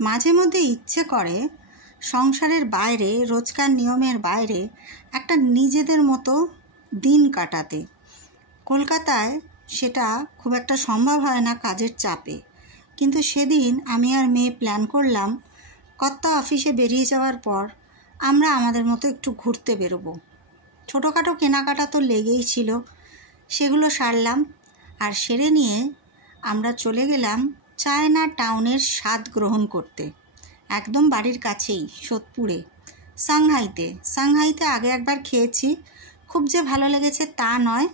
মাঝে মধ্যে ইচ্ছে করে সংসারের বাইরে, রোজকার নিয়মের বাইরে একটা নিজেদের মতো দিন কাটাতে। কলকাতায় সেটা খুব একটা সম্ভব হয় না কাজের চাপে, কিন্তু সেদিন আমি আর মেয়ে প্ল্যান করলাম কর্তা অফিসে বেরিয়ে যাওয়ার পর আমরা আমাদের মতো একটু ঘুরতে বেরোবো। ছোটোখাটো কেনাকাটা তো লেগেই ছিল, সেগুলো সারলাম। আর সেরে নিয়ে আমরা চলে গেলাম চায়না টাউনের স্বাদ গ্রহণ করতে, একদম বাড়ির কাছেই, সোদপুরে, সাংহাইতে আগে একবার খেয়েছি, খুব যে ভালো লেগেছে তা নয়।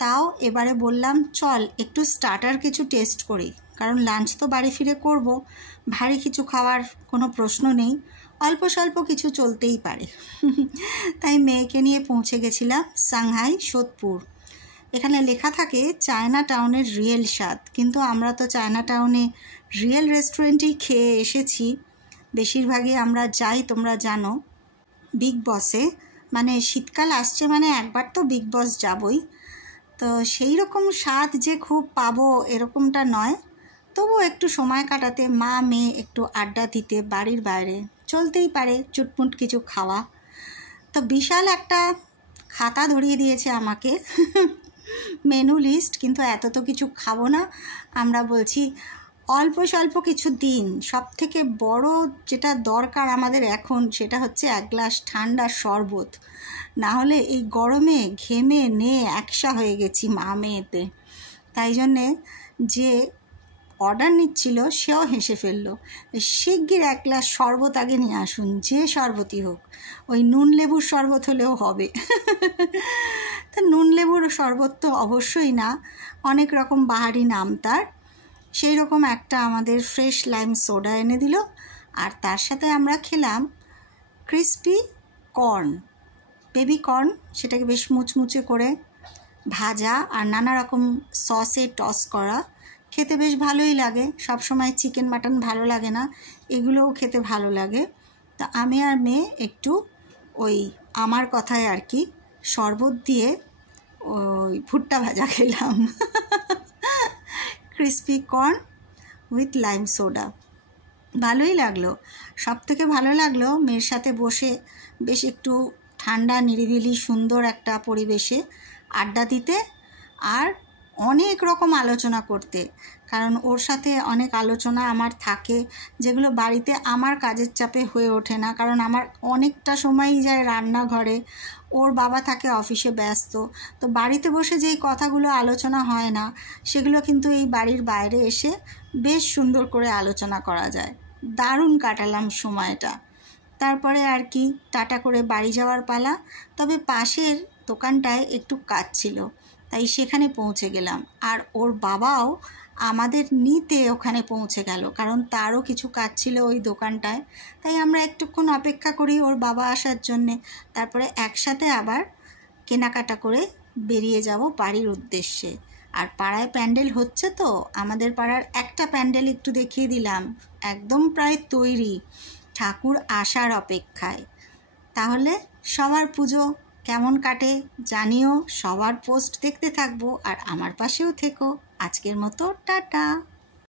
তাও এবারে বললাম চল একটু স্টার্টার কিছু টেস্ট করি, কারণ লাঞ্চ তো বাড়ি ফিরে করব, ভারী কিছু খাওয়ার কোনো প্রশ্ন নেই, অল্প স্বল্প কিছু চলতেই পারে। তাই মেয়েকে নিয়ে পৌঁছে গেছিলাম সাংহাই, সোদপুর। এখানে লেখা থাকে চায়না টাউনের রিয়েল স্বাদ, কিন্তু আমরা তো চায়না টাউনে রিয়েল রেস্টুরেন্টেই খেয়ে এসেছি। বেশিরভাগই আমরা যাই, তোমরা জানো, বিগ বসে, মানে শীতকাল আসছে মানে একবার তো বিগ বস যাবই। তো সেই রকম স্বাদ যে খুব পাবো এরকমটা নয়, তবু একটু সময় কাটাতে, মা মেয়ে একটু আড্ডা দিতে বাড়ির বাইরে চলতেই পারে চুটপুট কিছু খাওয়া। তো বিশাল একটা খাতা ধরিয়ে দিয়েছে আমাকে, মেনু লিস্ট, কিন্তু এত তো কিছু খাবো না। আমরা বলছি অল্প স্বল্প কিছু দিন। সব থেকে বড় যেটা দরকার আমাদের এখন সেটা হচ্ছে এক গ্লাস ঠান্ডা শরবত, না হলে এই গরমে ঘেমে নিয়ে একসা হয়ে গেছি মা মেয়েতে। তাই জন্যে যে অর্ডার নিচ্ছিল সেও হেসে ফেললো, শিগগির এক গ্লাস শরবত আগে নিয়ে আসুন, যে শরবতই হোক, ওই নুন লেবুর শরবত হলেও হবে। তা নুন লেবুর শরবত তো অবশ্যই না, অনেক রকম বাহারি নাম তার। সেই রকম একটা আমাদের ফ্রেশ লাইম সোডা এনে দিল, আর তার সাথে আমরা খেলাম ক্রিসপি কর্ন, বেবি কর্ন, সেটাকে বেশ মুচমুচে করে ভাজা আর নানা রকম সসে টস করা, খেতে বেশ ভালোই লাগে। সব সময় চিকেন মাটন ভালো লাগে না, এগুলোও খেতে ভালো লাগে। তা আমি আর মেয়ে একটু ওই আমার কথায় আর কি শরবত দিয়ে ওই ভুট্টা ভাজা খেলাম। Crispy corn with lime soda, ভালোই লাগলো। সব থেকে ভালো লাগলো মেয়ের সাথে বসে বেশ একটু ঠান্ডা নিরিবিলি সুন্দর একটা পরিবেশে আড্ডা দিতে, আর অনেক রকম আলোচনা করতে, কারণ ওর সাথে অনেক আলোচনা আমার থাকে যেগুলো বাড়িতে আমার কাজের চাপে হয়ে ওঠে না, কারণ আমার অনেকটা সময়ই যায় রান্নাঘরে, ওর বাবা থাকে অফিসে ব্যস্ত। তো বাড়িতে বসে যেই কথাগুলো আলোচনা হয় না সেগুলো কিন্তু এই বাড়ির বাইরে এসে বেশ সুন্দর করে আলোচনা করা যায়। দারুণ কাটালাম সময়টা। তারপরে আর কি টাটা করে বাড়ি যাওয়ার পালা। তবে পাশের দোকানটায় একটু কাজ ছিল, তাই সেখানে পৌঁছে গেলাম, আর ওর বাবাও আমাদের নিতে ওখানে পৌঁছে গেল, কারণ তারও কিছু কাজ ছিল ওই দোকানটায়। তাই আমরা একটুক্ষণ অপেক্ষা করি ওর বাবা আসার জন্যে, তারপরে একসাথে আবার কেনাকাটা করে বেরিয়ে যাব বাড়ির উদ্দেশ্যে। আর পাড়ায় প্যান্ডেল হচ্ছে, তো আমাদের পাড়ার একটা প্যান্ডেল একটু দেখিয়ে দিলাম, একদম প্রায় তৈরি, ঠাকুর আসার অপেক্ষায়। তাহলে সবার পুজো কেমন কাটে জানিও, সবার পোস্ট দেখতে থাকবো, আর আমার পাশেও থেকো। আজকের মতো টাটা।